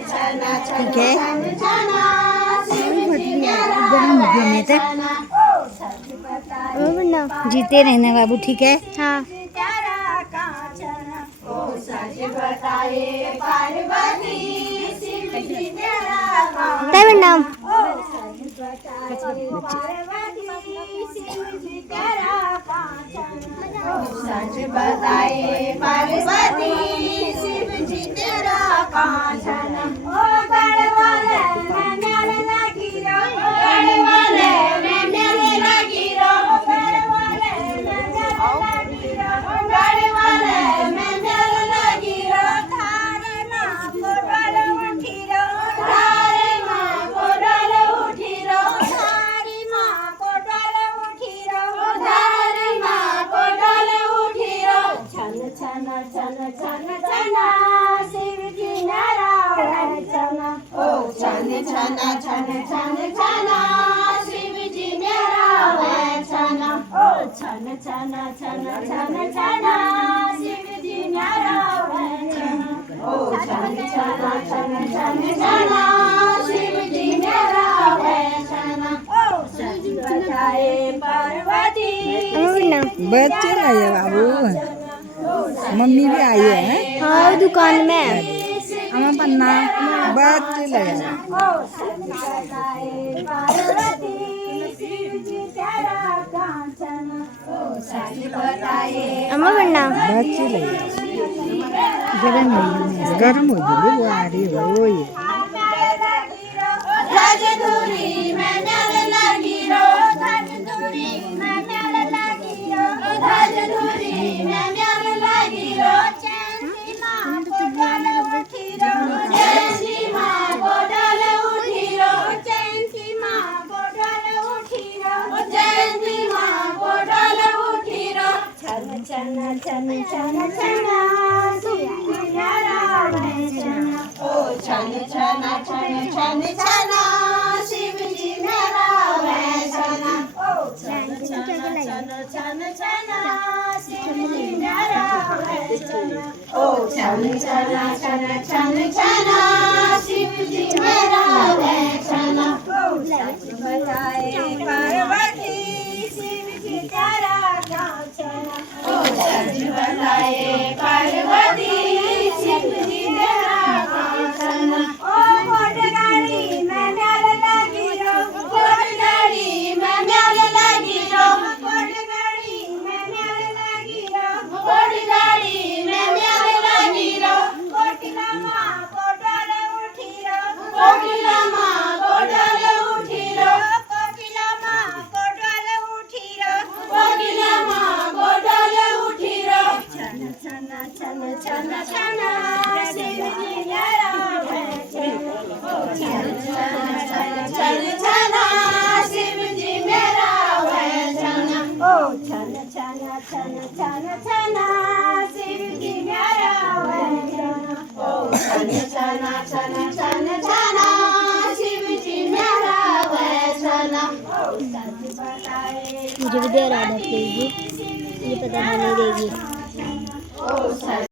ठीक है जीते रहना बाबू, ठीक है। हाँ नाम सच बताए पार्वती शिव जी तेरा कांचन ओ गढ़वाले में मेरे लगी रो गढ़वाले में मेरे लगी रो गढ़वाले में मेरे लगी रो गढ़वाले में मेरे लगी रो थारे मां को डोल उठी रो थारे मां को डोल उठी रो थारी मां को डोल उठी रो थारी मां को डोल उठी रो छन छन छन छन छन शिव जी नारायण छन ओ छन छन छन छन छन शिव जी नारायण छन ओ छन छन छन छन छन शिव जी नारायण छन ओ छन छन छन छन छन शिव जी नारायण छन ओ सच बताए पार्वती बच्चे लाए बाबू, मम्मी भी आई है। हाँ दुकान में अम्मा पन्ना बच्चे लाए अम्मा बनना बच्चे लाए गरम हो गई वो आ रही हो ये राजधुरी में मेरे लगी रो राजधुरी में मेरे लगी रो राजधुरी में मेरे लगी रो चैनसी मां को डाले उठी रो चैनसी मां को डाले उठी रो चैनसी मां को डाले उठी रो चैनसी मां को डाले उठी रो छन छन छन छन छन ओ छन छन छन छन छन शिव जी मेरा वैसन ओ छन छन छन छन छन शिव जी मेरा वैसन ओ छन छन छन छन छन शिव जी मेरा वैसन ओ सच बताए पार्वती शिव जी तेरा कांचन ओ सच बताए पार्वती शिव जी तेरा कांचन ओ कोटगाड़ी में मेरे लगी रो कोटगाड़ी में मेरे लगी रो कोटगाड़ी में मेरे लगी रो कोटगाड़ी में मेरे लगी रो कोकिला मां को डोले उठी रो कोकिला मां को डोले उठी रो कोकिला मां को डोले उठी रो कोकिला मां को डोले उठी रो छन छन छन छन छन शिव जी नारायण छन ओ छन छन छन छन शिव जी मेरा वैसन ओ छन छन छन छन छन शिव जी मेरा वैसन ओ छन छन छन छन छन शिव जी मेरा वैसन ओ सच बताए मुझे भी दे रहा था मुझे पता नहीं देगी। ओ सच